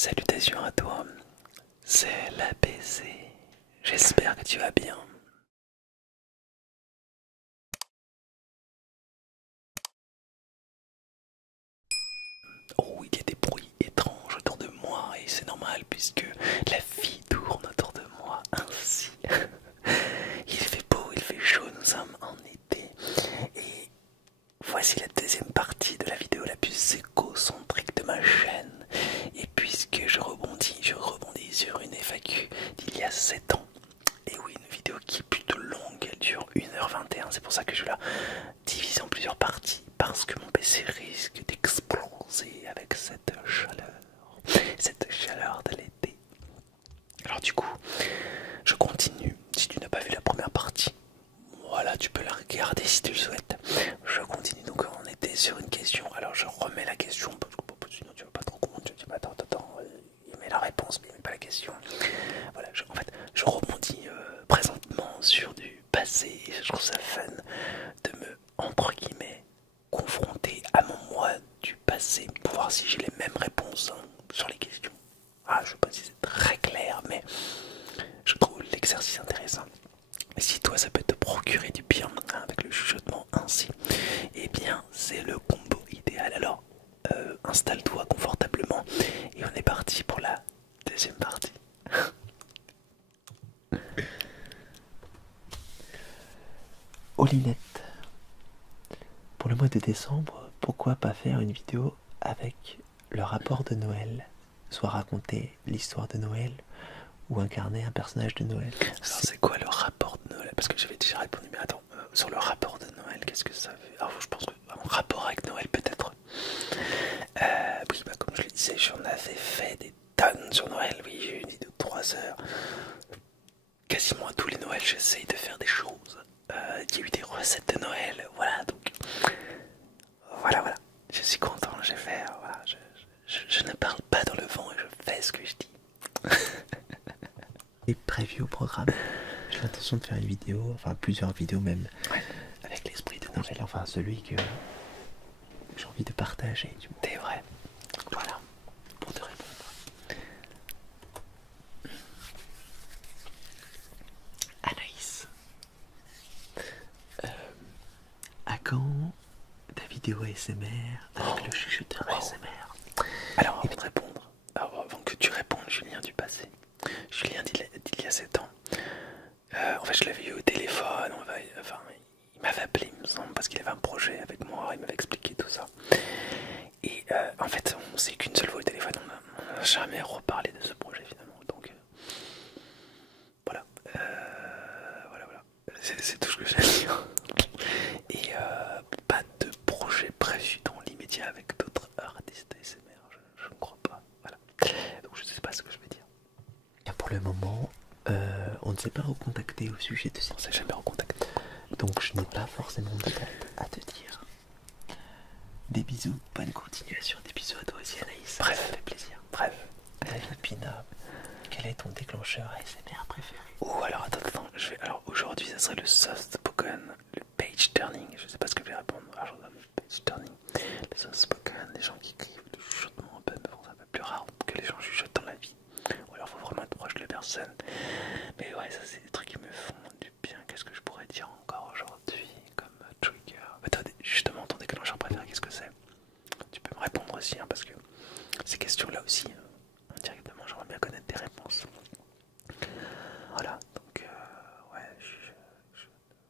Salutations à toi, c'est l'APC. J'espère que tu vas bien. Oh, il y a des bruits étranges autour de moi et c'est normal puisque la vie tourne autour de moi ainsi. Il fait beau, il fait chaud, nous sommes en été et voici la deuxième partie de la vidéo la plus écocentrique de ma chaîne. Et puisque je rebondis sur une FAQ d'il y a 7 ans. Et oui, une vidéo qui est plutôt longue, elle dure 1h21, c'est pour ça que je la divise en plusieurs parties, parce que mon PC risque d'exploser avec cette chaleur de l'été. Alors du coup, je continue, si tu n'as pas vu la première partie, voilà, tu peux la regarder si tu le souhaites. Je continue, donc on était sur une question, alors je remets la question, parce que sinon tu vas pas trop comprendre, tu te dis, attends, il met la réponse, mais il met pas la question. Voilà, en fait, je rebondis présentement sur du passé, et je trouve ça fun de me, entre guillemets, confronter à mon moi du passé, pour voir si j'ai les mêmes réponses sur les questions. Ah, je sais pas si c'est très clair, mais je trouve l'exercice intéressant. Et si toi ça peut te procurer du bien avec le chuchotement ainsi, eh bien c'est le combo idéal. Alors installe-toi confortablement et on est parti pour la deuxième partie. Olinette, pour le mois de décembre, pourquoi pas faire une vidéo avec le rapport de Noël, soit raconter l'histoire de Noël ou incarner un personnage de Noël. Alors c'est quoi le rapport de Noël? Parce que j'avais déjà répondu, mais attends, sur le rapport de Noël, qu'est-ce que ça fait? Alors je pense que en rapport avec Noël peut-être. Oui, bah comme je le disais, j'en avais fait des tonnes sur Noël, oui, j'ai eu une vidéo de 3 heures. Quasiment à tous les Noëls, j'essaye de faire des choses. Il y a eu des recettes de Noël, voilà, donc voilà, je suis content, j'ai fait, voilà, je ne parle pas dans le vent et je fais ce que je dis. Et prévu au programme, j'ai l'intention de faire une vidéo, enfin plusieurs vidéos même, Ouais, avec l'esprit de Noël, enfin celui que j'ai envie de partager. t'es vrai, voilà, pour te répondre. Anaïs, à quand ta vidéo ASMR avec le chuchoteur ASMR? Alors avant de répondre, avant que tu répondes, Julien du passé, Julien d'il y a 7 ans, en fait je l'avais eu au téléphone, enfin il m'avait appelé il me semble parce qu'il avait un projet avec moi, il m'avait expliqué tout ça. Et en fait on s'est qu'une seule fois au téléphone, on n'a jamais reparlé de ce projet finalement, donc voilà, voilà, c'est tout ce que j'ai à dire. Et pas de projet prévu dans l'immédiat avec d'autres artistes ASMR, je ne crois pas, voilà. Donc je sais pas ce que je vais dire. Pour le moment, on ne s'est pas recontacté au sujet de ça. On s'est jamais recontacté. Donc je n'ai pas forcément de date à te dire. Des bisous, bonne continuation, des bisous à toi aussi Anaïs. Bref, ça fait plaisir. Bref. David Pina, quel est ton déclencheur ASMR préféré? Oh alors attends, alors aujourd'hui ça serait le soft spoken, le page turning, je sais pas ce que je vais répondre. Alors je le page turning, le soft spoken, les gens qui écrivent du chuchotement un peu, mais bon c'est un peu plus rare que les gens chuchotent dans la vie. Ou alors faut vraiment être proche de la personne. Mais ouais, ça c'est des trucs qui me font du bien. Qu'est-ce que je pourrais dire encore aujourd'hui comme trigger? Bah, toi, justement, ton déclencheur préféré, qu'est-ce que c'est? Tu peux me répondre aussi, hein, parce que ces questions-là aussi, directement, j'aimerais bien connaître des réponses. Voilà, donc, ouais,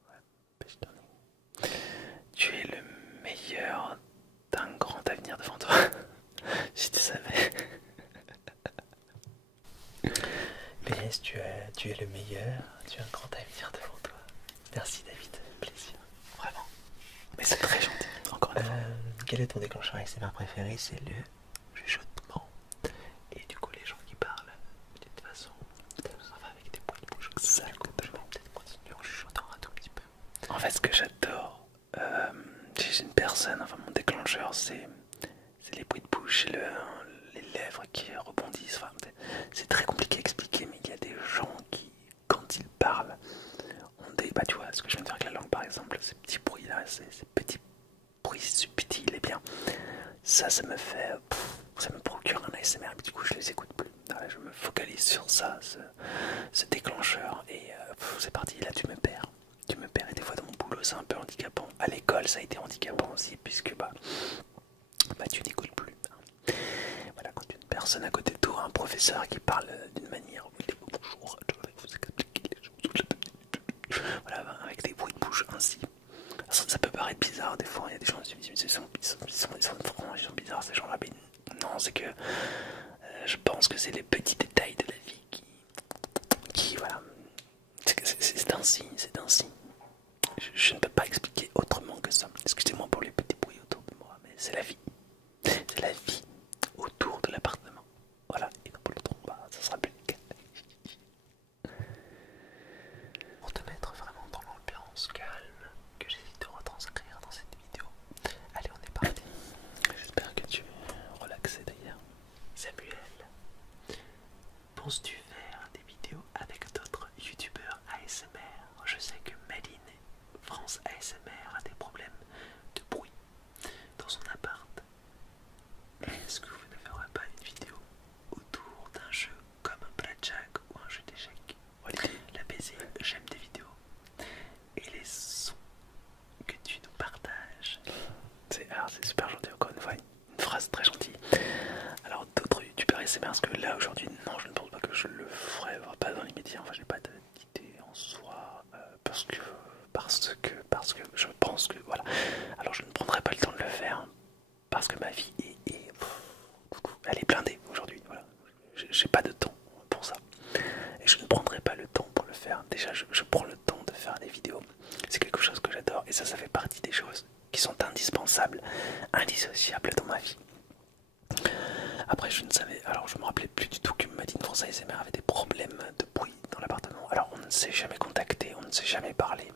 ouais, page turning. Tu es le meilleur d'un grand avenir devant toi. Si tu savais. PS, tu es le meilleur, tu as un grand avenir devant toi. Merci David, plaisir. Vraiment. Mais c'est très gentil, encore une fois. Quel est ton déclencheur ASMR préféré? C'est le chuchotement. Et du coup, les gens qui parlent de toute façon, ça va avec des bruits de bouche. Exactement. Je vais peut-être continuer en chuchotant un tout petit peu. En fait, ce que j'adore chez une personne, enfin mon déclencheur, c'est les bruits de bouche, les lèvres qui rebondissent. Enfin, c'est très compliqué à expliquer, mais il y a des gens qui, quand ils parlent, ont des. Bah, tu vois, ce que je viens de dire avec la langue par exemple, ces petits bruits-là, ces petits bruits subtils et bien. Ça me fait. Ça me procure un ASMR, et du coup, je les écoute plus. Voilà, je me focalise sur ça, ce déclencheur, et c'est parti, là tu me perds. Tu me perds, et des fois dans mon boulot c'est un peu handicapant. À l'école ça a été handicapant aussi, puisque bah tu n'écoutes plus. Voilà, quand une personne à côté de toi, un professeur qui parle d'une manière où il dit bonjour, je vais vous expliquer les choses. Voilà, avec des bruits de bouche ainsi. Ça peut paraître bizarre des fois, il y a des gens qui me disent ils sont bizarres ces gens-là, mais non, c'est que je pense que c'est les petits détails de la vie qui voilà, c'est ainsi, c'est ainsi. Je ne peux pas expliquer autrement que ça. Excusez-moi pour les petits bruits autour de moi, mais c'est la vie. C'est la vie autour de l'appartement. Voilà, et non pour le trompe, ça sera plus le cas. Pour te mettre vraiment dans l'ambiance calme que j'essaie de retranscrire dans cette vidéo. Allez, on est parti. J'espère que tu es relaxé d'ailleurs. Samuel, penses-tu faire des vidéos avec d'autres youtubeurs ASMR? Je sais que Maline France ASMR a des problèmes de bruit dans son appart. Est-ce que vous ne ferez pas une vidéo autour d'un jeu comme un blackjack ou un jeu d'échecs? La baiser, j'aime tes vidéos et les sons que tu nous partages. C'est super gentil, encore une fois, une phrase très gentille. Alors d'autres youtubeurs ASMR, parce que là aujourd'hui, non, je ne pense pas que je le ferai, pas dans l'immédiat. Enfin, j'ai pas d'idée en soi, parce que je pense que voilà. Alors je ne prendrai pas le temps de le faire parce que ma vie elle est blindée aujourd'hui. Voilà, j'ai pas de temps pour ça et je ne prendrai pas le temps pour le faire. Déjà, je prends le temps de faire des vidéos. C'est quelque chose que j'adore et ça fait partie des choses qui sont indispensables, indissociables dans ma vie. Après, je ne savais, alors je me rappelais plus du tout que Madine France ASMR avait des problèmes de bruit dans l'appartement. Alors on ne s'est jamais contacté, on ne s'est jamais parlé.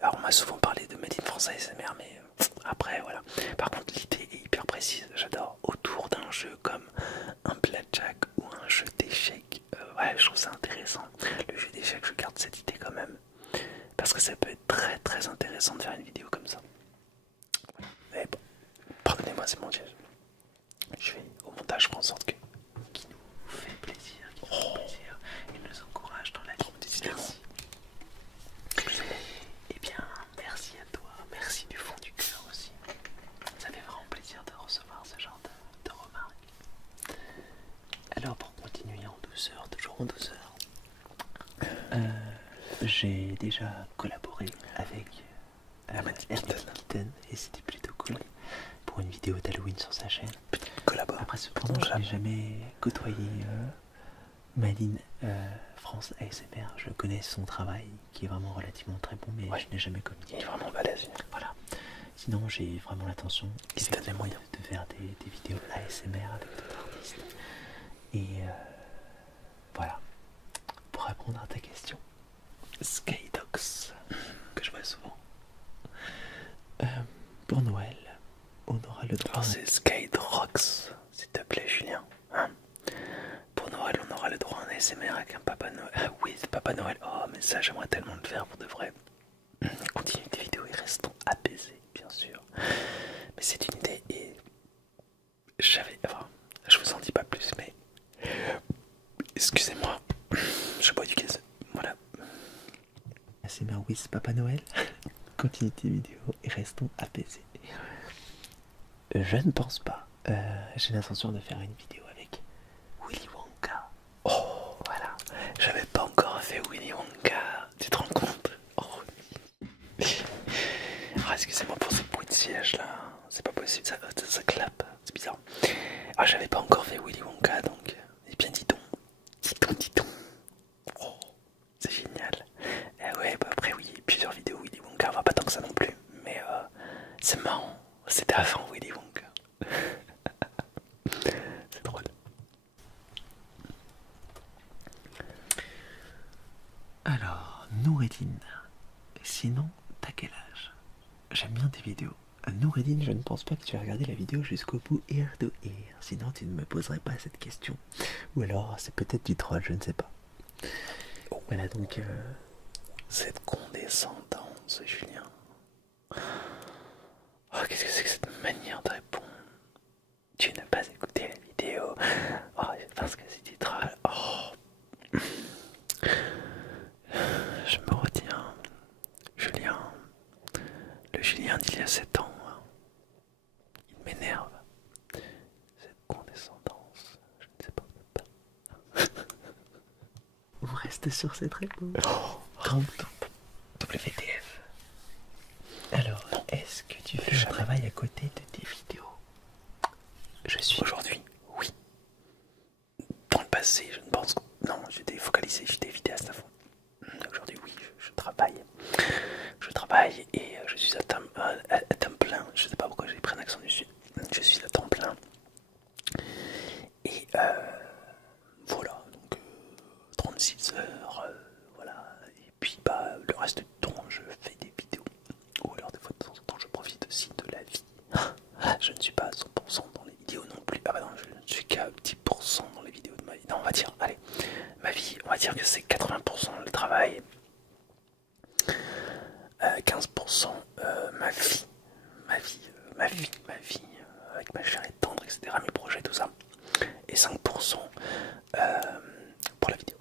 Alors on m'a souvent parlé de Madine France ASMR, mais après voilà. Par contre, l'idée est hyper précise, j'adore. Autour d'un jeu comme un blackjack ou un jeu d'échecs, ouais, je trouve ça intéressant. Le jeu d'échecs, je garde cette idée quand même, parce que ça peut être très très intéressant de faire une vidéo comme ça. Mais bon, pardonnez-moi, c'est mon dieu. Je fais au montage, je ferai en sorte que qui nous fait plaisir, et nous encourage dans la vie. Merci. Eh bien, merci à toi, merci du fond du cœur aussi. Ça fait vraiment plaisir de recevoir ce genre de remarques. Alors pour continuer en douceur, toujours en douceur, j'ai déjà collaboré avec Kitten et c'était plutôt cool pour une vidéo d'Halloween sur sa chaîne. Après cependant, je n'ai jamais côtoyé Madine France ASMR. Je connais son travail qui est vraiment relativement très bon, mais je n'ai jamais communiqué. Il est vraiment balèze. Voilà. Sinon, j'ai vraiment l'intention de faire des vidéos ASMR avec d'autres artistes. Et voilà. Pour répondre à ta question, Skydox, que je vois souvent. Pour Noël, on aura le droit. Alors c'est Skydrox, s'il te plaît, Julien. Hein, pour Noël, on aura le droit à un ASMR avec un Papa Noël. Ah oui, c'est Papa Noël. Oh, mais ça, j'aimerais tellement le faire pour de vrai. Continue tes vidéos et restons apaisés, bien sûr. Mais c'est une idée et enfin, je vous en dis pas plus, mais excusez-moi, je bois du gaz. Voilà. ASMR with Papa Noël. Continue tes vidéos et restons apaisés. Je ne pense pas. J'ai l'intention de faire une vidéo avec Willy Wonka. Oh, voilà. J'avais pas encore fait Willy Wonka. Tu te rends compte? Oh. Ah, excusez-moi pour ce bruit de siège là. C'est pas possible, ça clappe. C'est bizarre. Ah, j'avais pas encore fait Willy Wonka donc. Eh bien, dis donc. Dis donc. Oh, c'est génial. Ouais, bah après, oui, plusieurs vidéos Willy Wonka. Enfin, pas tant que ça non plus. Mais c'est marrant. C'était avant Willy Wonka. C'est drôle. Alors, Noureddine, sinon, t'as quel âge? J'aime bien tes vidéos. Noureddine, je ne pense pas que tu as regardé la vidéo jusqu'au bout ear to ear. Sinon, tu ne me poserais pas cette question. Ou alors, c'est peut-être du troll, je ne sais pas. Oh, voilà donc cette condescendance, Julien. Oh, qu'est-ce que c'est que cette manière de répondre? Tu n'as pas écouté la vidéo. Oh, enfin, reste sur cette réponse. Grand WTF. Alors, est-ce que tu fais un travail à côté de tes vidéos? Je suis aujourd'hui, oui. Dans le passé, je ne pense que... Non, j'étais focalisé, j'étais vidéaste à fond. Aujourd'hui, oui, je travaille. Je travaille et je suis à temps plein. Je sais pas pourquoi j'ai pris un accent du sud. Je suis à temps plein. Et voilà, donc 36 heures, voilà. Et puis bah, le reste du temps, je fais des vidéos. Ou alors des fois de temps en temps, je profite aussi de la vie. Je ne suis pas à 100% dans les vidéos non plus. Ah bah non, je ne suis qu'à 10% dans les vidéos de ma vie. Non, on va dire, allez, ma vie, on va dire que c'est 80% le travail. 15% ma vie, avec ma chère et tendre, etc., mes projets, tout ça. Et 5% pour la vidéo.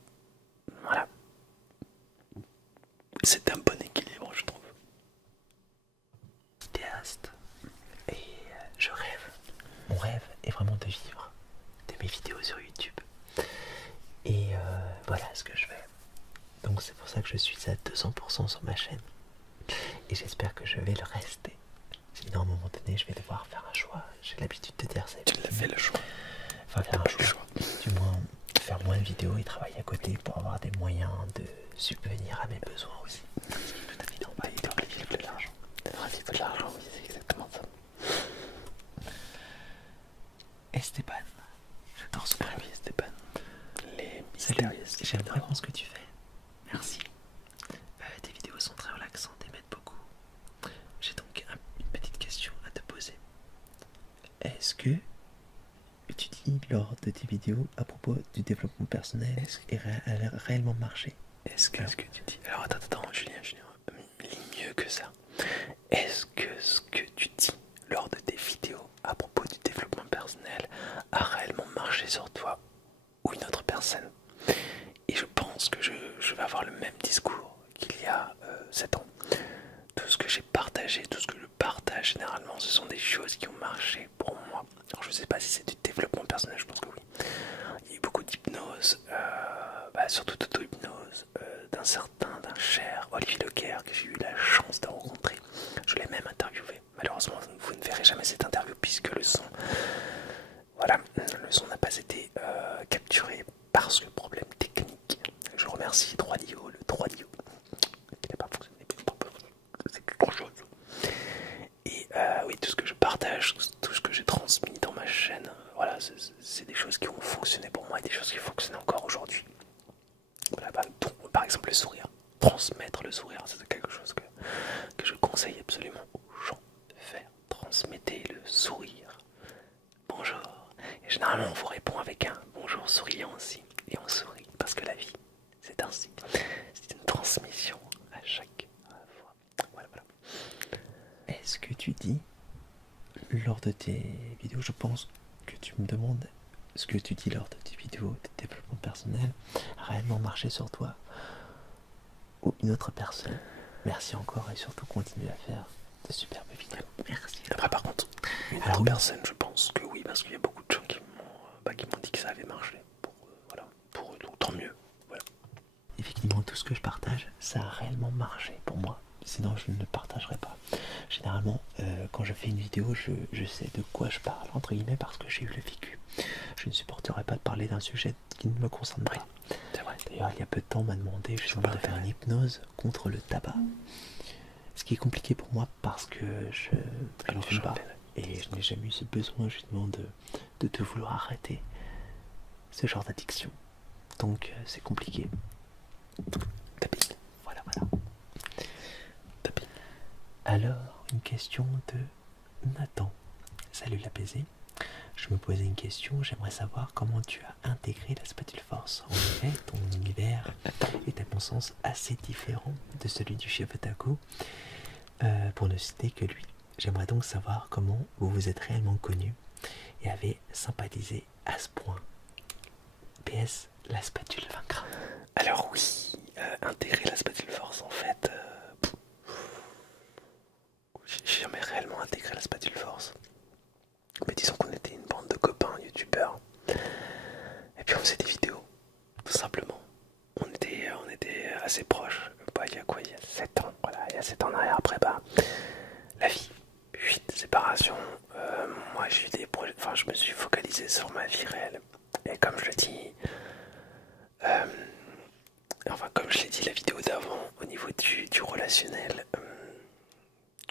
Voilà. C'est un bon équilibre, je trouve. Vidéaste. Et je rêve. Mon rêve est vraiment de vivre de mes vidéos sur YouTube. Et voilà ce que je fais. Donc c'est pour ça que je suis à 200% sur ma chaîne. Et j'espère que je vais le rester. Sinon à un moment donné je vais devoir faire un choix. J'ai l'habitude de dire ça. Tu l'as fait le choix. Enfin faire un choix. Du moins faire moins de vidéos et travailler à côté pour avoir des moyens de subvenir à mes besoins aussi. Ce qui est tout à fait normal. Il doit vivre de l'argent. Il doit vivre de l'argent, oui, c'est exactement ça. Esteban, j'adore ce prénom. Oui, Esteban. Les Salut, mystérieux. j'aime vraiment ce que tu fais. Merci. Tes vidéos sont très relaxantes et m'aident beaucoup. J'ai donc une petite question à te poser. Est-ce que tu dis lors de tes vidéos à propos du développement personnel et réellement marché? Est-ce que tu dis... Alors attends, Julien, lis mieux que ça. Est-ce que ce que tu dis lors de tes vidéos à propos du développement personnel a réellement marché sur toi ou une autre personne? Et je pense que je vais avoir le même discours qu'il y a 7 ans. Tout ce que j'ai partagé, tout ce que je partage généralement, ce sont des choses qui ont marché pour moi. Alors je ne sais pas si c'est du développement personnel, je pense que oui. Il y a eu beaucoup d'hypnose, surtout d'auto-hypnose, d'un cher Olivier Lequer que j'ai eu la chance de rencontrer. Je l'ai même interviewé. Malheureusement, vous ne verrez jamais cette interview puisque le son, voilà, le son n'a pas été capturé parce que problème technique. Je remercie 3DO, le 3DO, qui n'a pas fonctionné, c'est quelque chose. Et oui, tout ce que je partage, tout ce que j'ai transmis dans ma chaîne, voilà, c'est des choses qui ont fonctionné pour moi et des choses qui fonctionnent encore aujourd'hui. Voilà, par exemple le sourire, transmettre le sourire, c'est quelque chose que je conseille absolument aux gens de faire. Transmettez le sourire. Bonjour. Et généralement on vous répond avec un bonjour souriant aussi. Et on sourit parce que la vie, c'est ainsi. C'est une transmission à chaque fois. Voilà. Est-ce que tu dis lors de tes vidéos, je pense que tu me demandes ce que tu dis lors de tes vidéos de développement personnel a réellement marché sur toi ou une autre personne? Merci encore et surtout continue à faire de superbes vidéos. Merci. Après par contre, une autre personne, je pense que oui, parce qu'il y a beaucoup de gens qui m'ont dit que ça avait marché. Pour eux, donc tant mieux. Voilà. Effectivement, tout ce que je partage, ça a réellement marché pour moi. Sinon, je ne le partagerai pas. Généralement, quand je fais une vidéo, je sais de quoi je parle, entre guillemets, parce que j'ai eu le vécu. Je ne supporterai pas de parler d'un sujet qui ne me concerne pas. C'est vrai. D'ailleurs, il y a peu de temps, on m'a demandé justement de faire une hypnose contre le tabac. Ce qui est compliqué pour moi parce que je ne fume pas. Et je n'ai jamais eu ce besoin justement de vouloir arrêter ce genre d'addiction. Donc, c'est compliqué. Voilà. Alors, une question de Nathan. Salut l'apaisé. Je me posais une question, j'aimerais savoir comment tu as intégré la spatule force. En effet, ton univers est à mon sens assez différent de celui du chef Otaku, pour ne citer que lui. J'aimerais donc savoir comment vous vous êtes réellement connus et avez sympathisé à ce point. PS, la spatule vaincra. Alors oui, intégrer la spatule force en fait... j'ai jamais réellement intégré la spatule force. Mais disons qu'on était une bande de copains youtubeurs. Et puis on faisait des vidéos, tout simplement. On c'était en arrière. Après, bah, la vie, 8 séparations. Moi, j'ai eu des projets, enfin, je me suis focalisé sur ma vie réelle. Et comme je le dis, enfin, comme je l'ai dit la vidéo d'avant, au niveau du relationnel,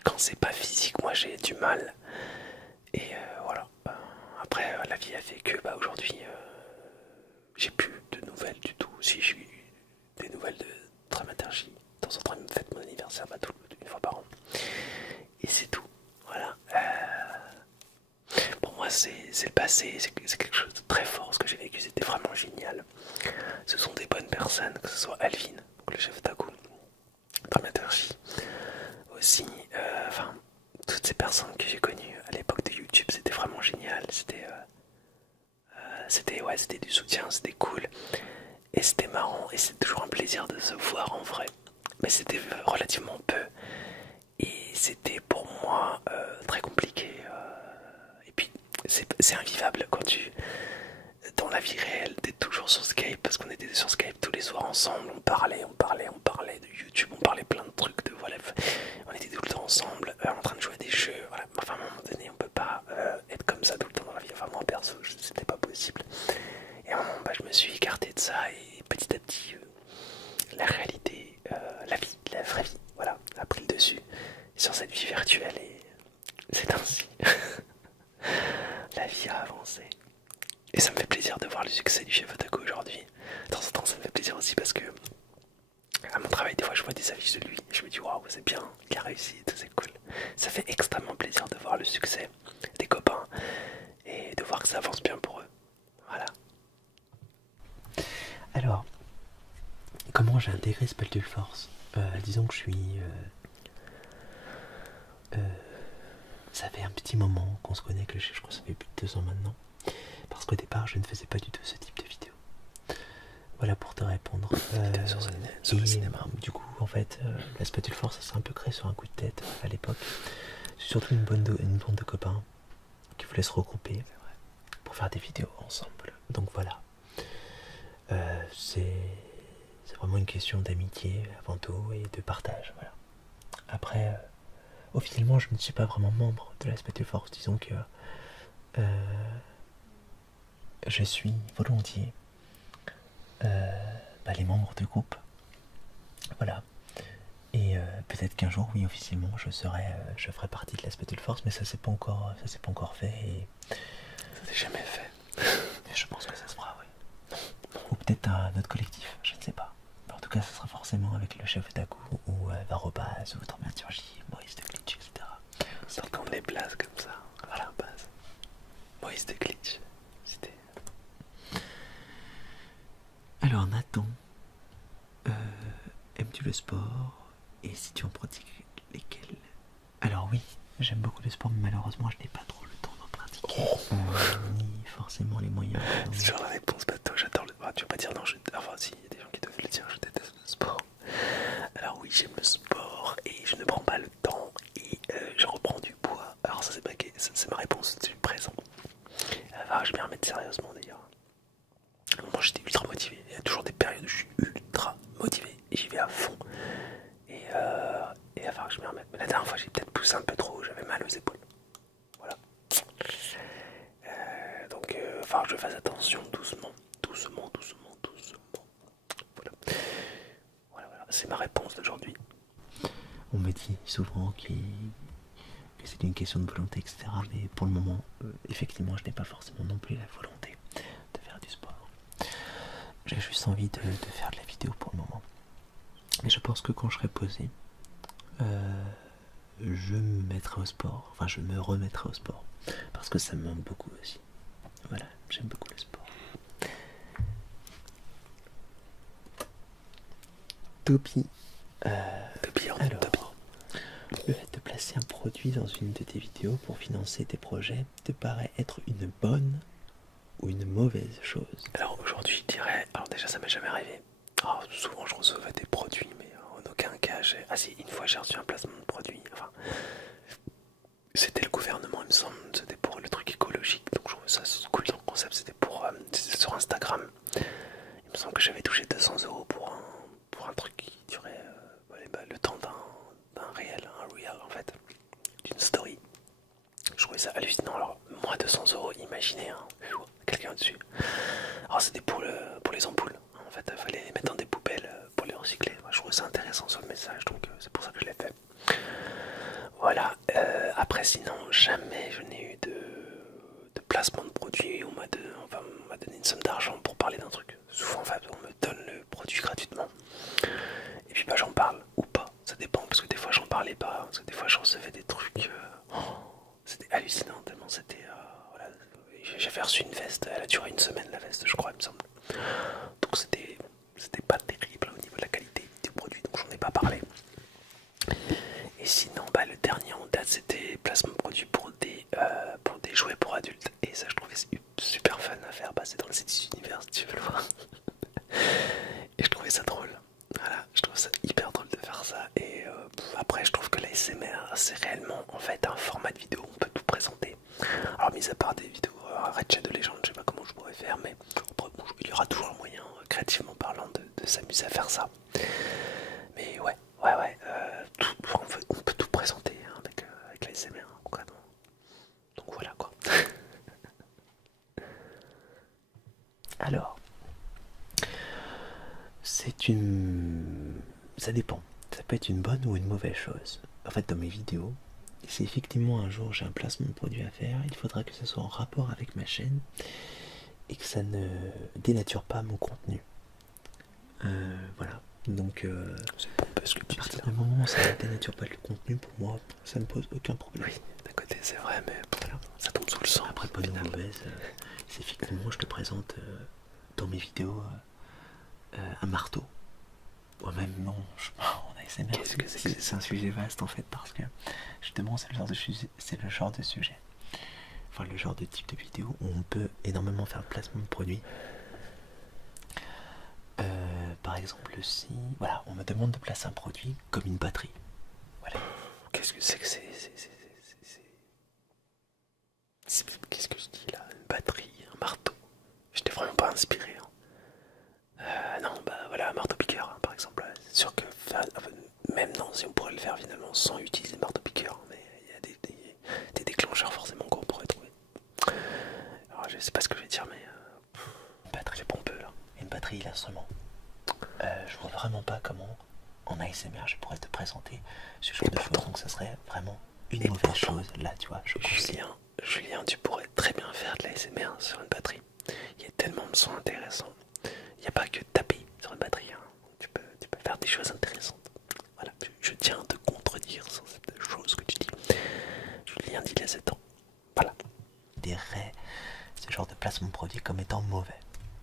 quand c'est pas physique, moi j'ai du mal. Et voilà. Après, la vie a fait que bah, aujourd'hui, j'ai plus de nouvelles du tout. Si j'ai eu des nouvelles de dramaturgie, de temps en temps, ils me fêtent mon anniversaire bah, une fois par an. Et c'est tout. Voilà. Pour moi, c'est le passé, c'est quelque chose de très fort. Ce que j'ai vécu, c'était vraiment génial. Ce sont des bonnes personnes, que ce soit Alvin, le chef d'Aku, dramaturgie, aussi, enfin, toutes ces personnes que j'ai connues à l'époque de YouTube, c'était vraiment génial. C'était du soutien, c'était cool. Et c'était marrant, et c'est toujours un plaisir de se voir en vrai. Mais c'était relativement peu. Et c'était pour moi très compliqué. Et puis, c'est invivable quand dans la vie réelle, t'es toujours sur Skype, parce qu'on était sur Skype tous les soirs ensemble, on parlait de YouTube, on parlait plein de trucs, voilà, on était tout le temps ensemble, en train de jouer à des jeux, voilà. Enfin, à un moment donné, on peut pas être comme ça tout le temps dans la vie, enfin moi perso, c'était pas possible. Et à un moment, bah, je me suis écarté de ça, et petit à petit, la réalité, la vie, la vraie vie, voilà, a pris le dessus sur cette vie virtuelle, et c'est ainsi. La vie a avancé. Et ça me fait plaisir de voir le succès du chef Otaku aujourd'hui. De temps en temps, ça me fait plaisir aussi parce que à mon travail, des fois, je vois des affiches de lui. Et je me dis, waouh, c'est bien, il a réussi, tout c'est cool. Ça fait extrêmement plaisir de voir le succès des copains et de voir que ça avance bien pour eux. Voilà. Alors, comment j'ai intégré Spell Force? Disons que je suis. Ça fait un petit moment qu'on se connaît, que je crois que ça fait plus de 2 ans maintenant. Parce qu'au départ, je ne faisais pas du tout ce type de vidéo. Voilà pour te répondre. Sur le cinéma. Du coup, en fait, la Spatule Force, ça s'est un peu créé sur un coup de tête à l'époque. C'est surtout une bande de copains qui voulaient se regrouper pour faire des vidéos ensemble. Donc voilà. C'est vraiment une question d'amitié avant tout et de partage. Voilà. Après, officiellement, je ne suis pas vraiment membre de la Spatule Force. Disons que je suis volontiers les membres de groupe. Voilà. Et peut-être qu'un jour, oui, officiellement, je ferai partie de la Spatule Force, mais ça c'est pas encore fait. Et ça s'est jamais fait. Je pense que ça se fera, oui. Ou peut-être un autre collectif, je ne sais pas. Mais en tout cas, ça sera forcément avec le chef Otaku ou Varobaz ou Dramaturgie, Maurice de Glitch, etc. Sans qu'on les place comme ça, à la base. Maurice de Glitch, c'était. Alors Nathan, aimes-tu le sport? Et si tu en pratiques, lesquels? Alors oui, j'aime beaucoup le sport, mais malheureusement je n'ai pas trop le temps d'en pratiquer. Ni forcément les moyens. C'est genre la réponse bateau, j'adore le... Ah, tu vas pas dire non, enfin si, il y a des gens qui doivent le dire, je déteste le sport. Alors oui, j'aime le sport et je ne prends pas le temps et je reprends du poids. Alors ça c'est ma réponse du présent. Je vais m'y remettre sérieusement d'ailleurs. Moi j'étais ultra motivé, il y a toujours des périodes où je suis ultra motivé et j'y vais à fond. Et il va falloir que je m'y remette. Mais la dernière fois j'ai peut-être poussé un peu trop, j'avais mal aux épaules. Voilà. Donc il va falloir que je fasse attention doucement. Voilà. C'est ma réponse d'aujourd'hui. On me dit souvent que c'est une question de volonté, etc. Mais pour le moment, effectivement, je n'ai pas forcément non plus la volonté de faire du sport. J'ai juste envie de faire de la vidéo pour le moment. Mais je pense que quand je serai posé, je me mettrai au sport. Enfin, je me remettrai au sport. Parce que ça me manque beaucoup aussi. Voilà, j'aime beaucoup le sport. Topi. Alors, le fait de placer un produit dans une de tes vidéos pour financer tes projets te paraît être une bonne ou une mauvaise chose? Alors aujourd'hui je dirais, alors déjà ça m'est jamais arrivé. Alors, souvent je recevais des produits mais en aucun cas j'ai... Ah si, une fois j'ai reçu un placement de produit, enfin c'était le gouvernement il me semble, c'était pour le truc écologique, donc je trouvais ça cool dans le concept, c'était c'était sur Instagram. Il me semble que j'avais touché 200 € pour un truc qui durait le temps d'un un reel en fait, d'une story. Je trouvais ça hallucinant. Alors, moins 200 euros, imaginez, hein, quelqu'un dessus. Alors, c'était pour les ampoules. En fait, il fallait les mettre dans des poubelles pour les recycler. Moi, je trouvais ça intéressant sur le message, donc c'est pour ça que je l'ai fait. Voilà. Après, sinon, jamais je n'ai eu de placement de produit. On m'a donné une somme d'argent pour parler d'un truc. Souvent, en fait, on me donne le produit gratuitement. Et puis, bah, j'en parle ou pas. Ça dépend, parce que des fois, j'en parlais pas. Parce que des fois, je recevais des trucs. C'était hallucinant, tellement c'était. Voilà. J'avais reçu une veste, elle a duré une semaine la veste, je crois, il me semble. Donc c'était pas terrible au niveau de la qualité du produit, donc j'en ai pas parlé. Et sinon, bah, le dernier en date, c'était placement de produit pour des jouets pour adultes. Et ça, je trouvais super fun à faire. Bah, c'est dans le CDC Univers, si tu veux le voir. Et je trouvais ça drôle. Voilà, je trouve ça hyper drôle de faire ça. Et après, je trouve que la SMR, c'est réellement en fait un format de vidéo où on peut tout présenter. Alors, mis à part des vidéos Red Shadow Legends, je sais pas comment je pourrais faire, mais bon, il y aura toujours un moyen, créativement parlant, de s'amuser à faire ça. Mais ouais, on peut tout présenter hein, avec la SMR, hein, concrètement. Donc voilà quoi. Alors, ça dépend. Ça peut être une bonne ou une mauvaise chose. En fait, dans mes vidéos, si effectivement un jour j'ai un placement de produit à faire, il faudra que ce soit en rapport avec ma chaîne et que ça ne dénature pas mon contenu. Voilà. Donc, C'est bon parce que à partir du moment où ça ne dénature pas le contenu, pour moi, ça ne pose aucun problème. Oui, d'un côté c'est vrai, mais voilà, ça tombe sous le sang. Après, bonne ou mauvaise, c'est effectivement, je te présente dans mes vidéos un marteau. Ou même non, en ASMR, Qu'est-ce que c'est que c'est un sujet vaste en fait, parce que justement, c'est le genre de sujet, enfin le genre de type de vidéo où on peut énormément faire le placement de produits. Par exemple, si voilà, on me demande de placer un produit comme une batterie. Voilà. Qu'est-ce que c'est que Qu'est-ce que je dis là? Une batterie, un marteau. J'étais vraiment pas inspiré. Hein. Non, bah voilà, un marteau-piqueur, hein, par exemple. C'est sûr que, même non, si on pourrait le faire finalement sans utiliser le marteau-piqueur, mais il y a des déclencheurs forcément qu'on pourrait trouver. Alors je sais pas ce que je vais dire, mais Une batterie, j'ai pompeux là. une batterie, l'instrument. Je vois vraiment pas comment en ASMR je pourrais te présenter ce genre de choses, donc ça serait vraiment une mauvaise chose. Là, tu vois, Julien, tu pourrais très bien faire de la SMR sur une batterie. Il y a tellement de sons intéressants. Il n'y a pas que taper sur une batterie. Hein. Tu peux faire des choses intéressantes. Voilà, je tiens à te contredire sur cette chose que tu dis. Julien dit il y a 7 ans. Voilà. considérerais ce genre de placement de produit comme étant mauvais,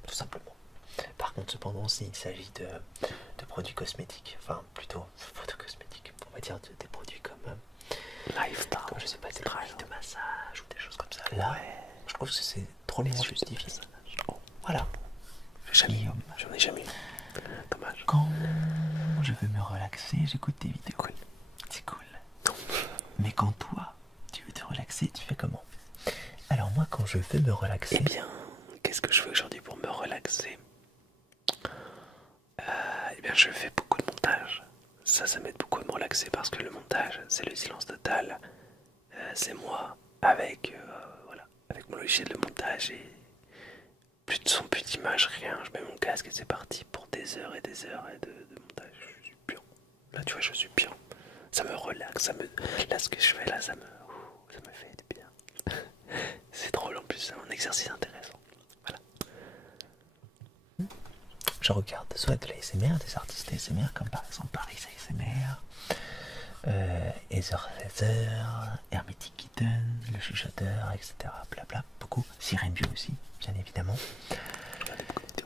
tout simplement. Par contre, cependant, s'il s'agit de produits cosmétiques, enfin plutôt photocosmétiques, on va dire des produits comme je sais pas, des produits de massage ou des choses comme ça, là, je trouve que c'est drôlement justifié. Voilà. Guillaume, J'en ai jamais eu. Dommage. quand je veux me relaxer, j'écoute des vidéos. Cool. C'est cool. Mais quand toi, tu veux te relaxer, tu fais comment? Alors moi, quand je veux me relaxer... Eh bien, qu'est-ce que je fais aujourd'hui pour me relaxer? Eh bien, je fais beaucoup de montage. Ça m'aide beaucoup à me relaxer parce que le montage, c'est le silence total. C'est moi avec, voilà, avec mon logiciel de montage et plus de son, plus d'image, rien. Je mets mon casque et c'est parti pour des heures et des heures de montage. Je suis bien. Là, tu vois, je suis bien. Ça me relaxe. Là, ce que je fais là, ça me fait du bien. C'est drôle en plus, c'est un exercice intéressant. Voilà. Je regarde soit de l'ASMR, des artistes ASMR, comme par exemple Paris ASMR, Ether, Hermetic Kitten, Le Chuchoteur, etc. Blabla, beaucoup. Sirène Bio aussi, bien évidemment.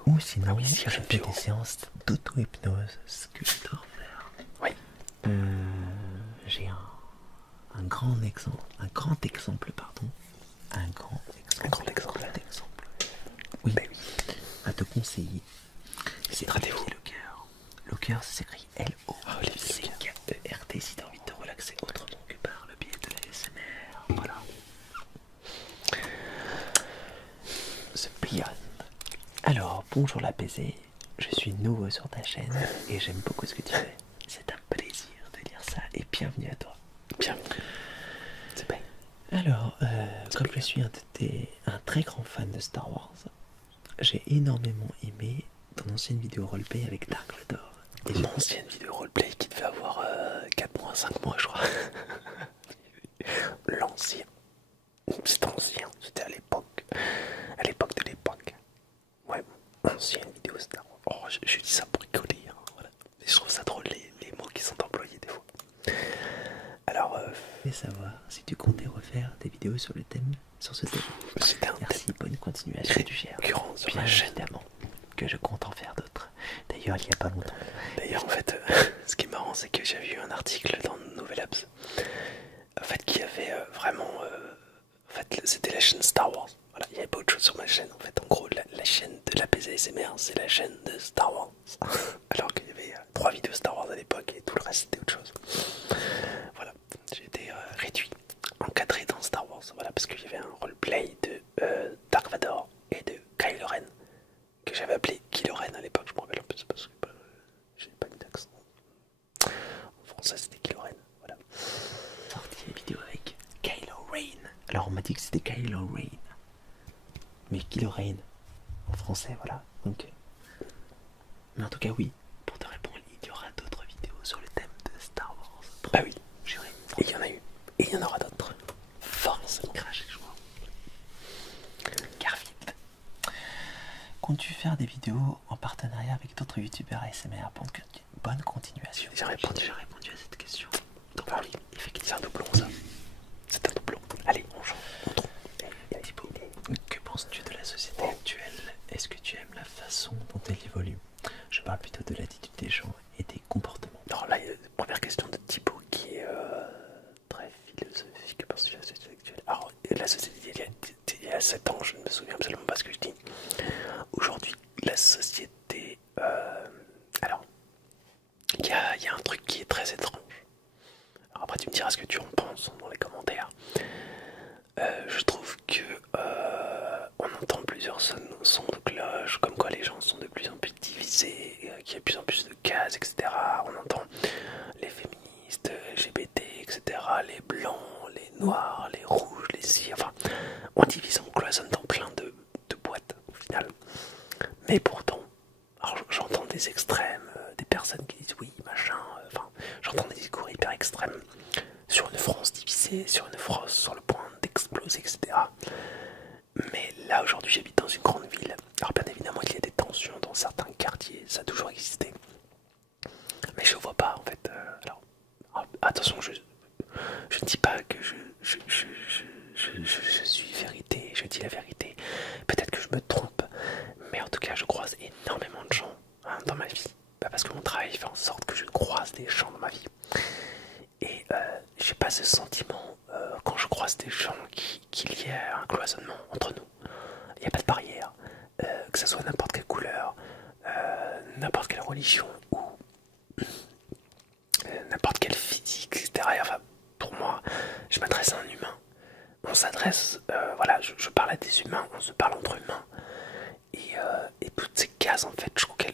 Ou sinon, je fais des séances d'auto-hypnose, ce que j'adore faire. Oui. J'ai un grand exemple, un grand exemple. Oui, à te conseiller. C'est Olivier Lecoeur. Lecoeur, ça s'écrit L-O-C-K-E-R-T si t'as envie de te relaxer autrement que par le biais de la SMR. Voilà. The Beyond. Alors, bonjour l'APZ, je suis nouveau sur ta chaîne et j'aime beaucoup ce que tu fais. C'est un plaisir de lire ça et bienvenue à je suis un très grand fan de Star Wars. J'ai énormément aimé ton ancienne vidéo roleplay avec Dark Vador. Et mon ancienne vidéo roleplay qui devait avoir 4 mois, 5 mois je crois. L'ancien. C'était ancien, c'était à l'époque. À l'époque de l'époque. Ouais, ancienne vidéo Star Wars. Oh, je dis ça pour rigoler. Hein, voilà. Et je trouve ça drôle les mots qui sont employés des fois. Alors, je voulais savoir si tu comptais refaire des vidéos sur le thème, sur ce thème. Merci, bonne continuation du cher. Sur ma chaîne. Évidemment que je compte en faire d'autres. D'ailleurs, il n'y a pas longtemps. D'ailleurs, en fait, ce qui est marrant, c'est que j'ai vu un article dans Nouvel Labs, en fait, qui avait vraiment, en fait, c'était la chaîne Star Wars. Voilà, il n'y avait pas autre chose sur ma chaîne. En fait, en gros, la chaîne de la PZSMR, c'est la chaîne de Star Wars. Alors qu'il y avait 3 vidéos Star Wars à l'époque et tout le reste c'était autre chose. Voilà, j'ai été réduit, encadré dans Star Wars. Voilà, parce qu'il y avait un roleplay de Dark Vador et de Kylo Ren que j'avais appelé Kylo Ren à l'époque. Je me rappelle en plus parce que j'ai pas mis d'accent. En français, c'était Kylo Ren. Voilà. Sorti la vidéo avec Kylo Ren. Alors on m'a dit que c'était Kylo Ren, mais Kylo Ren en français, voilà. Donc, mais en tout cas, oui. Pour te répondre, il y aura d'autres vidéos sur le thème de Star Wars. Bah oui, juré. Et il y en a eu. Et il y en aura d'autres. Forcément. Crash et joie. Car vite. Comptes-tu faire des vidéos en partenariat avec d'autres youtubeurs ASMR? Bonne continuation. J'ai répondu à cette question. Donc oui, effectivement, c'est un doublon ça. C'est un doublon. Allez, on joue. Que penses-tu de la société actuelle? Est-ce que tu aimes la façon dont elle évolue? Je parle plutôt de l'attitude des gens et des comportements. Alors là, il y a la première question de Thibaut qui est très philosophique. Que penses-tu de la société actuelle? Alors, la société il y a 7 ans, je ne me souviens absolument pas ce que je dis. Aujourd'hui, la société... alors, il y a un truc qui est très étrange. Alors après, tu me diras ce que tu en penses dans les commentaires. Je trouve que on entend plusieurs sons de cloche, comme quoi les gens sont de plus en plus divisés, qu'il y a de plus en plus de cases, etc. On entend les féministes, LGBT, etc., les blancs, les noirs, les rouges, les si, enfin, on divise, on cloisonne dans plein de boîtes au final. Mais pourtant, alors j'entends des extrêmes, des personnes qui disent oui, machin, enfin, j'entends des discours hyper extrêmes sur une France divisée, sur une France sur le point d'exploser, etc. Mais là, aujourd'hui, j'habite dans une grande ville. Alors, bien évidemment, il y a des tensions dans certains quartiers, ça a toujours existé. Mais je vois pas, en fait. Alors, attention, je ne dis pas que je suis vérité, je dis la vérité. Peut-être que je me trompe, mais en tout cas, je croise énormément de gens dans ma vie. Parce que mon travail fait en sorte que je croise des gens dans ma vie. Et j'ai pas ce sentiment quand je croise des gens qu'il y ait un cloisonnement entre nous. Il n'y a pas de barrière, que ce soit n'importe quelle couleur, n'importe quelle religion ou n'importe quel physique, etc. Et enfin, pour moi, je m'adresse à un humain. On s'adresse, voilà, je parle à des humains, on se parle entre humains. Et toutes ces cases, en fait, je trouve qu'elles.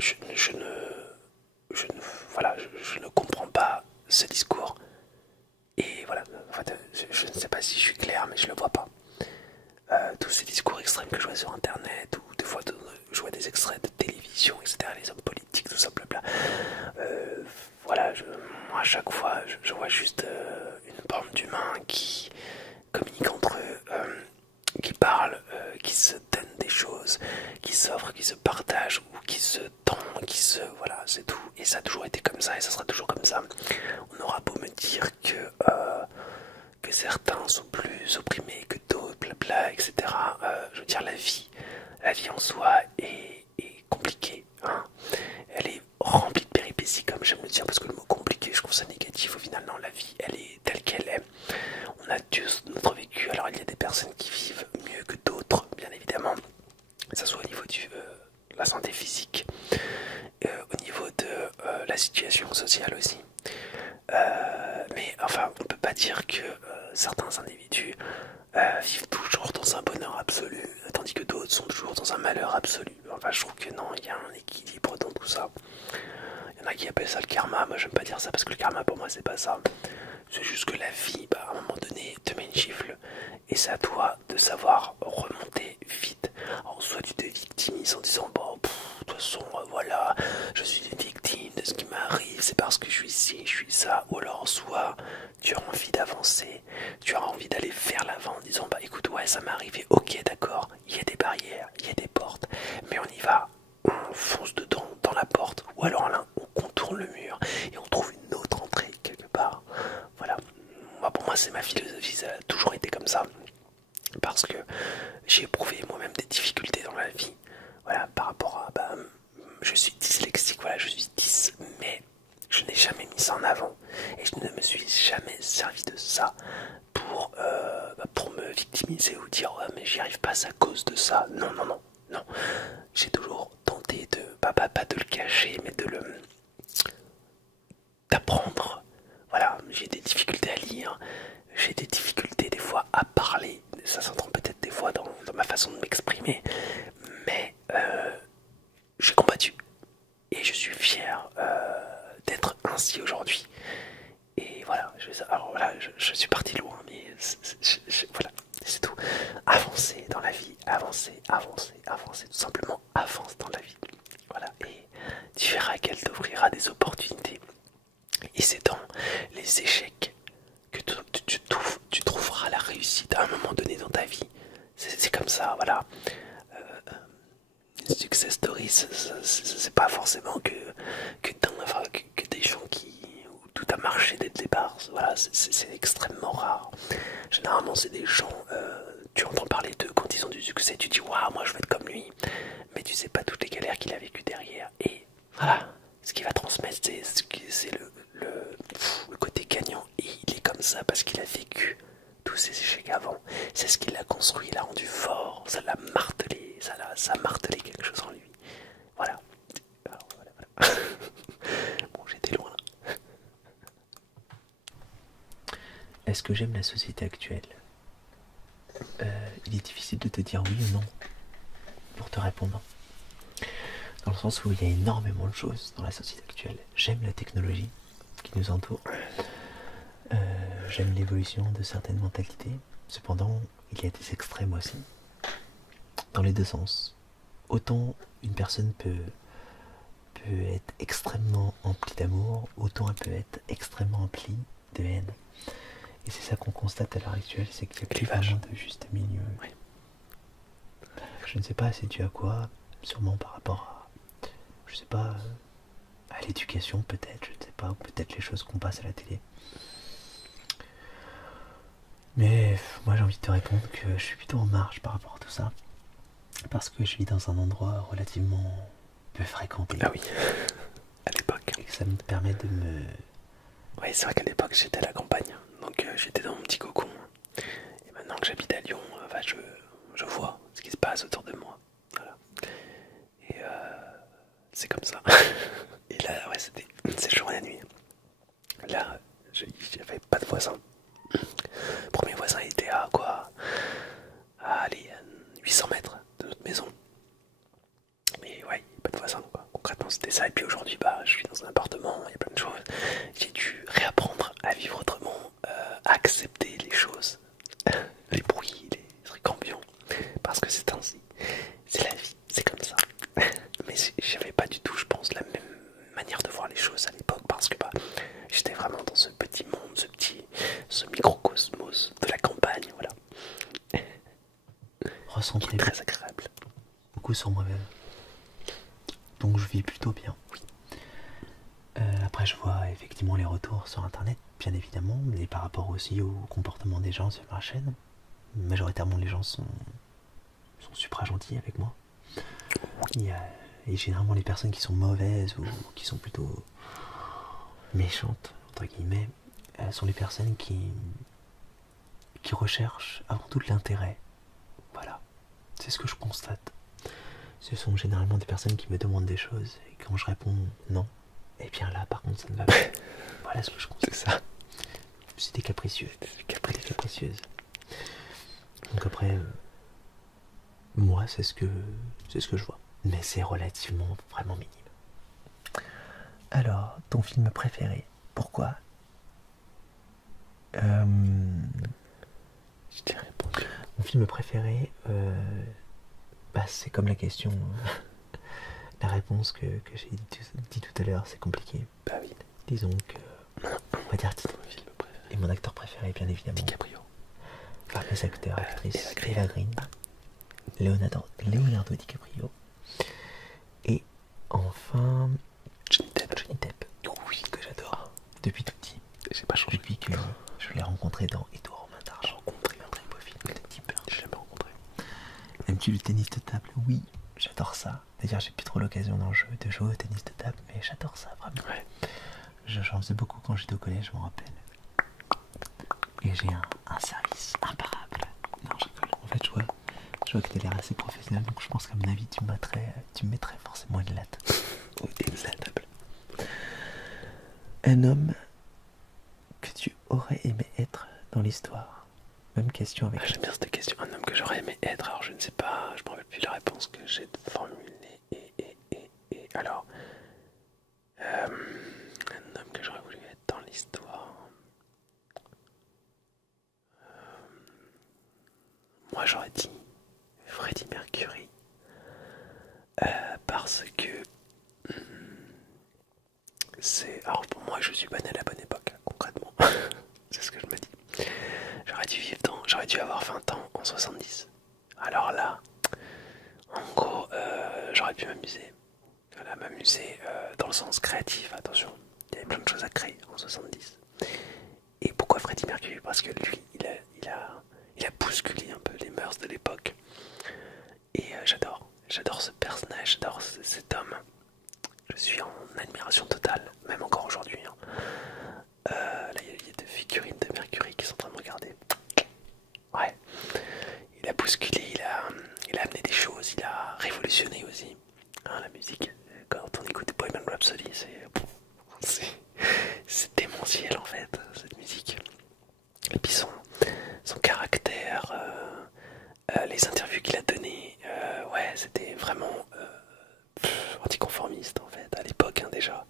Je ne comprends pas ce discours. Et voilà, en fait, je ne sais pas si je suis clair, mais je le vois pas. Tous ces discours extrêmes que je vois sur internet, ou des fois je vois des extraits de télévision, etc., les hommes politiques, tout ça, blabla. Voilà, moi à chaque fois, je vois juste une bande d'humains qui communiquent entre eux, qui parlent, qui se donnent des choses, qui s'offrent, qui se partagent, ou qui se tendent, voilà, c'est tout. Et ça a toujours été comme ça, et ça sera toujours comme ça. On aura beau me dire que certains sont plus opprimés que d'autres, blabla, etc. Je veux dire, la vie en soi est compliquée. Hein. Elle est remplie de péripéties, comme j'aime le dire, parce que le mot compliqué, je trouve ça négatif. Au final, non, la vie, elle est telle qu'elle est. On a tous notre vécu. Alors, il y a des personnes qui vivent mieux que d'autres, bien évidemment. Que ce soit au niveau de la santé physique, au niveau de la situation sociale aussi. Mais enfin, on ne peut pas dire que certains individus vivent toujours dans un bonheur absolu, tandis que d'autres sont toujours dans un malheur absolu. Enfin, je trouve que non, il y a un équilibre dans tout ça. Il y en a qui appellent ça le karma. Moi, j'aime pas dire ça parce que le karma, pour moi, c'est pas ça. C'est juste que la vie, bah, à un moment donné, te met une gifle et c'est à toi de savoir remonter vite. Alors soit tu te victimises en disant bon, de toute façon voilà, je suis une victime de ce qui m'arrive, c'est parce que je suis ci, je suis ça, ou alors soit tu as envie d'avancer, tu as envie d'aller vers l'avant en disant bah écoute ouais ça m'est arrivé, ok d'accord, il y a des barrières, il y a des portes, mais on y va, on fonce dedans dans la porte, ou alors là on contourne le mur et on trouve une autre entrée quelque part. Voilà, moi, pour moi c'est ma philosophie, ça a toujours été comme ça, parce que j'ai éprouvé moi-même des difficultés dans la vie, voilà, par rapport à bah, je suis dyslexique, voilà, je suis 10, mais je n'ai jamais mis ça en avant et je ne me suis jamais servi de ça pour me victimiser ou dire ouais, mais j'y arrive pas à cause de ça. Non, non, non, non. J'ai toujours tenté de, pas de le cacher, mais d'apprendre. Voilà, j'ai des difficultés à lire, j'ai des difficultés des fois à parler. Ça s'entend peut-être des fois dans ma façon de m'exprimer, mais j'ai combattu et je suis fier d'être ainsi aujourd'hui. Et voilà, alors voilà, je suis parti loin, mais voilà, c'est tout. Avancer dans la vie, avancer, avancer, avancer, tout simplement avance dans la vie. Voilà, et tu verras qu'elle t'offrira des opportunités. Et c'est dans les échecs que tu trouveras la réussite à un moment donné dans ta vie. C'est comme ça, voilà. Success story, c'est pas forcément que des gens où tout a marché dès le départ. Voilà, c'est extrêmement rare. Généralement, c'est des gens, tu entends parler d'eux quand ils ont du succès, tu dis waouh, moi je veux être comme lui, mais tu sais pas toutes les galères qu'il a vécues derrière. Et voilà, ce qu'il va transmettre, c'est le côté gagnant. Et il est comme ça parce qu'il a vécu tous ces échecs avant. C'est ce qui l'a construit, il l'a rendu fort, ça l'a martelé, ça a martelé quelque chose en lui. Voilà. Alors, voilà. Bon, j'étais loin. Est-ce que j'aime la société actuelle? Il est difficile de te dire oui ou non pour te répondre. Dans le sens où il y a énormément de choses dans la société actuelle. J'aime la technologie qui nous entoure. J'aime l'évolution de certaines mentalités. Cependant, il y a des extrêmes aussi. Dans les deux sens. Autant une personne peut être extrêmement emplie d'amour, autant elle peut être extrêmement emplie de haine. Et c'est ça qu'on constate à l'heure actuelle, c'est qu'il y a plus vraiment de juste milieu. Oui. Je ne sais pas c'est dû à quoi, sûrement par rapport à, je sais pas, à l'éducation peut-être, je ne sais pas, ou peut-être les choses qu'on passe à la télé. Mais moi j'ai envie de te répondre que je suis plutôt en marge par rapport à tout ça. Parce que je vis dans un endroit relativement peu fréquenté. Ah oui, à l'époque. Et que ça me permet de me... Oui, c'est vrai qu'à l'époque j'étais à la campagne, donc j'étais dans mon petit cocon. Et maintenant que j'habite à Lyon, je vois ce qui se passe autour de moi. Voilà. Et c'est comme ça. Et là, ouais, c'est jour et la nuit. Là, j'avais pas de voisin. Le premier voisin était à quoi? Allez, 800 mètres de notre maison. Mais ouais, pas de voisin quoi. Concrètement c'était ça. Et puis aujourd'hui bah je suis dans un appartement, il y a plein de choses. J'ai dû réapprendre à vivre autrement, à accepter les choses, les bruits, les trucs ambiants. Parce que c'est ainsi. C'est la vie, c'est comme ça. Mais j'avais pas du tout, je pense, la même manière de voir les choses à l'époque. Parce que bah j'étais vraiment dans ce petit monde, ce microcosmos de la campagne, voilà. Recentrer très agréable. Beaucoup sur moi-même. Donc je vis plutôt bien. Oui. Après je vois effectivement les retours sur internet, bien évidemment, mais par rapport aussi au comportement des gens sur ma chaîne. Majoritairement les gens sont super gentils avec moi. Et généralement les personnes qui sont mauvaises ou qui sont plutôt méchantes, entre guillemets, sont les personnes qui recherchent avant tout l'intérêt. Voilà, c'est ce que je constate. Ce sont généralement des personnes qui me demandent des choses et quand je réponds non, et bien là par contre ça ne va pas. Voilà ce que je constate. C'est ça. C'est des capricieux. Capricieuses. Donc après, moi c'est ce que je vois. Mais c'est relativement vraiment minime. Alors, ton film préféré, pourquoi? Je t'ai répondu. film préféré, bah, c'est comme la question, la réponse que j'ai dit tout à l'heure, c'est compliqué. Bah oui. Disons que, on va dire titre. Et mon acteur préféré, bien évidemment. DiCaprio. Enfin, les acteurs, actrices. Eva Green. Leonardo DiCaprio. Et enfin, Johnny Depp. Oui, que j'adore. Depuis tout petit. J'ai pas changé. Depuis que je l'ai rencontré dans Édouard Romain d'Argent. J'ai rencontré un très beau film de Tim Burton. Je l'ai jamais rencontré. Aimes-tu le tennis de table? Oui, j'adore ça. D'ailleurs, j'ai plus trop l'occasion de jouer au tennis de table, mais j'adore ça vraiment. Ouais. J'en faisais beaucoup quand j'étais au collège, je m'en rappelle. Et j'ai un service imparable. Non, je rigole. En fait, je vois que tu as l'air assez professionnel, donc je pense qu'à mon avis, tu me mettrais forcément une latte. Au tennis de table. Un homme que tu aurais aimé être dans l'histoire. Même question avec. J'aime bien cette question. Un homme que j'aurais aimé être. Alors, je ne sais pas, je me rappelle plus la réponse que j'ai formulée. Alors, un homme que j'aurais voulu être dans l'histoire. Moi, j'aurais dit Freddie Mercury. Parce que c'est. Alors, pour moi, je suis pas né à la bonne époque, concrètement. C'est ce que je me dis. J'aurais dû avoir 20 ans en 70. Alors là, en gros, j'aurais pu m'amuser. Voilà, m'amuser dans le sens créatif, attention. Il y avait plein de choses à créer en 70. Et pourquoi Freddie Mercury? Parce que lui, il a bousculé un peu les mœurs de l'époque. Et j'adore ce personnage, j'adore cet homme. Je suis en admiration totale, même encore aujourd'hui. Hein. Là, il y a des figurines de Mercury qui sont en train de me regarder. Ouais, il a bousculé, il a amené des choses, il a révolutionné aussi. Hein, la musique, quand on écoute Bohemian Rhapsody, c'est démentiel en fait, cette musique. Et puis son caractère, les interviews qu'il a données, ouais, c'était vraiment anticonformiste en fait, à l'époque hein, déjà.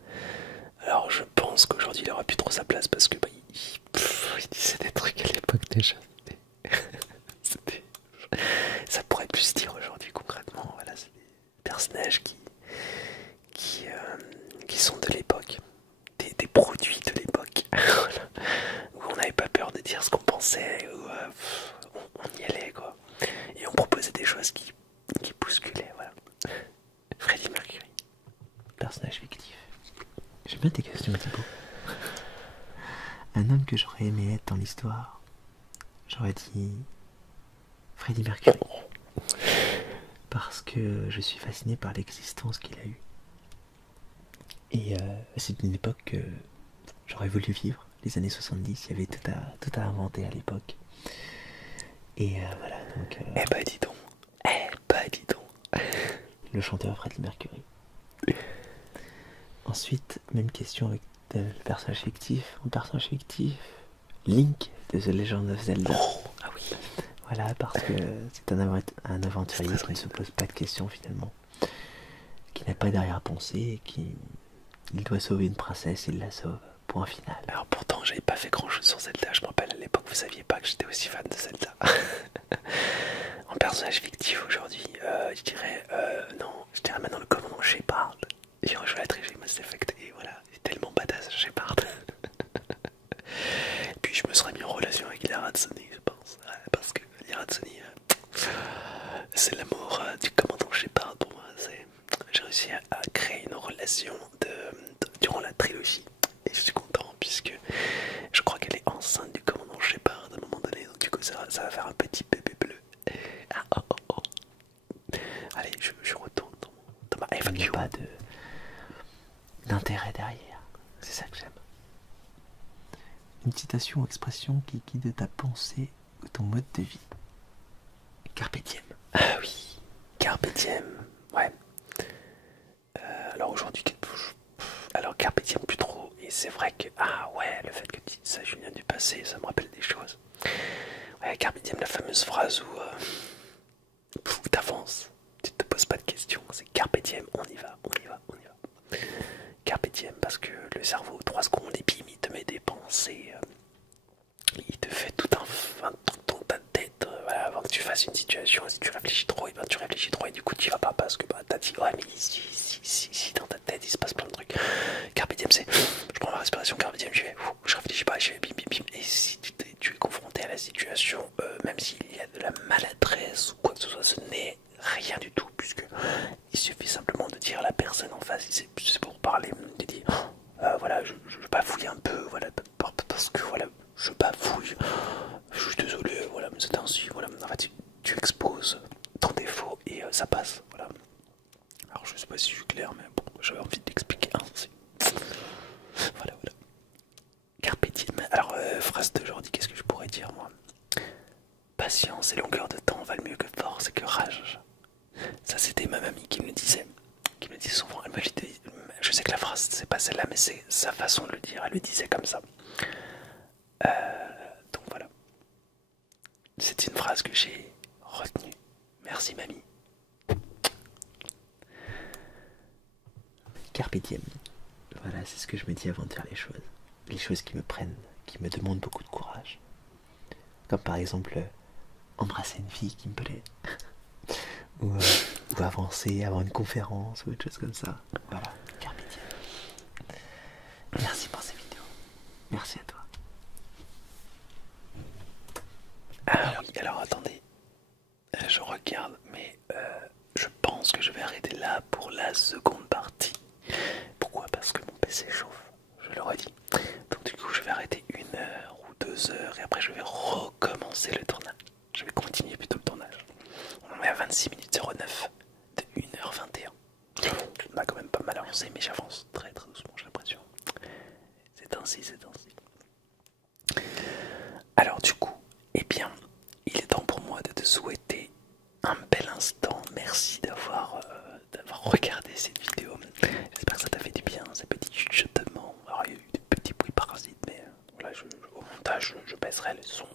Alors je pense qu'aujourd'hui il aura plus trop sa place parce que bah, il disait des trucs à l'époque déjà. Ça pourrait plus se dire aujourd'hui concrètement. Voilà, c'est des personnages qui sont de l'époque, des produits de l'époque, voilà. Où on n'avait pas peur de dire ce qu'on pensait, où on y allait quoi. Et on proposait des choses qui bousculaient, voilà. Freddie Mercury. Personnage fictif. J'aime bien tes questions, Thibaut. Un homme que j'aurais aimé être dans l'histoire, j'aurais dit Freddie Mercury. Parce que je suis fasciné par l'existence qu'il a eue. Et c'est une époque que j'aurais voulu vivre. Les années 70, il y avait tout à inventer à l'époque. Et voilà, donc... Eh bah dis donc. Le chanteur Freddie Mercury. Ensuite, même question avec le personnage fictif. Un personnage fictif, Link de The Legend of Zelda. Oh, ah oui. Voilà, parce que c'est un aventurier qui ne se pose pas de questions finalement, qui n'a pas d'arrière-pensée et il doit sauver une princesse, il la sauve. Point final. Alors pourtant, j'avais pas fait grand chose sur Zelda. Je me rappelle à l'époque, vous saviez pas que j'étais aussi fan de Zelda. En personnage fictif aujourd'hui, je dirais maintenant le commandant Shepard. J'ai rejoué à la trilogie Mass Effect et voilà, il est tellement badass Shepard. Et puis je me serais mis en relation avec Lara Sony, je pense. Parce que Lara Sony, c'est l'amour du commandant Shepard pour moi. J'ai réussi à créer une relation durant la trilogie. Et je suis content puisque je crois qu'elle est enceinte du commandant Shepard à un moment donné. Donc du coup ça va faire un petit bébé bleu. Ah, oh. Allez, je retourne dans ma FAQ. Il n'y a pas d'intérêt derrière. C'est ça que j'aime. Une citation ou expression qui guide ta pensée ou ton mode de vie. Carpe diem. Ah oui, Carpe diem. Ouais. Alors aujourd'hui, Carpe diem plus trop. Et c'est vrai que, ah ouais, le fait que tu dises ça, Julien, du passé, ça me rappelle des choses. Ouais, Carpe diem, la fameuse phrase où t'avances, tu te poses pas de questions. C'est Carpe diem, on y va. Carpe diem, parce que le cerveau, 3 secondes, et puis il te met des pensées. Il te fait tout un truc dans ta tête voilà, avant que tu fasses face à une situation, si tu réfléchis trop, et ben tu réfléchis trop et du coup tu y vas pas parce que bah t'as dit ouais mais si dans ta tête il se passe plein de trucs. Carpe diem c'est je prends ma respiration, carpe diem, je réfléchis pas, je fais bim bim bim. Et si tu es confronté à la situation, même s'il y a de la maladresse ou quoi que ce soit, ce n'est rien du tout, puisque il suffit simplement de dire à la personne en face, si c'est pour parler, de dire voilà, je bafouille un peu, voilà, parce que voilà, je bafouille, je suis désolé, voilà, mais c'est ainsi, voilà, en fait, tu exposes ton défaut et ça passe, voilà. Alors je sais pas si je suis clair, mais bon, j'avais envie d'expliquer ainsi. Voilà, voilà. Carpe diem. Alors, phrase d'aujourd'hui, qu'est-ce que je pourrais dire, moi? Patience et longueur de temps valent mieux que force et que rage. Ça, c'était ma mamie qui me le disait. Qui me le disait souvent. Elle me le dit, je sais que la phrase, c'est pas celle-là, mais c'est sa façon de le dire. Elle le disait comme ça. Donc voilà. C'est une phrase que j'ai retenue. Merci, mamie. Carpe diem. Voilà, c'est ce que je me dis avant de faire les choses. Les choses qui me prennent, qui me demandent beaucoup de courage. Comme par exemple, embrasser une fille qui me plaît. ou avancer, avoir une conférence, ou autre chose comme ça. Voilà, carpe diem. Merci pour ces vidéos. Merci à toi. Ah oui, alors attendez. Je regarde, mais je pense que je vais arrêter là pour la seconde partie. Pourquoi? Parce que mon PC chauffe, je l'aurais dit. Donc du coup je vais arrêter 1 heure ou 2 heures et après je vais recommencer le tournage. Je vais continuer plutôt le tournage. On est à 26 minutes 09 de 1h21. On a quand même pas mal avancé mais j'avance très très doucement, j'ai l'impression. C'est ainsi, c'est ainsi. Alors du coup, eh bien, il est temps pour moi de te souhaiter un bel instant. Merci d'avoir regardé cette vidéo. J'espère que ça t'a fait du bien, ces petits chuchotements. Alors il y a eu des petits bruits parasites, mais voilà, au montage je baisserai le son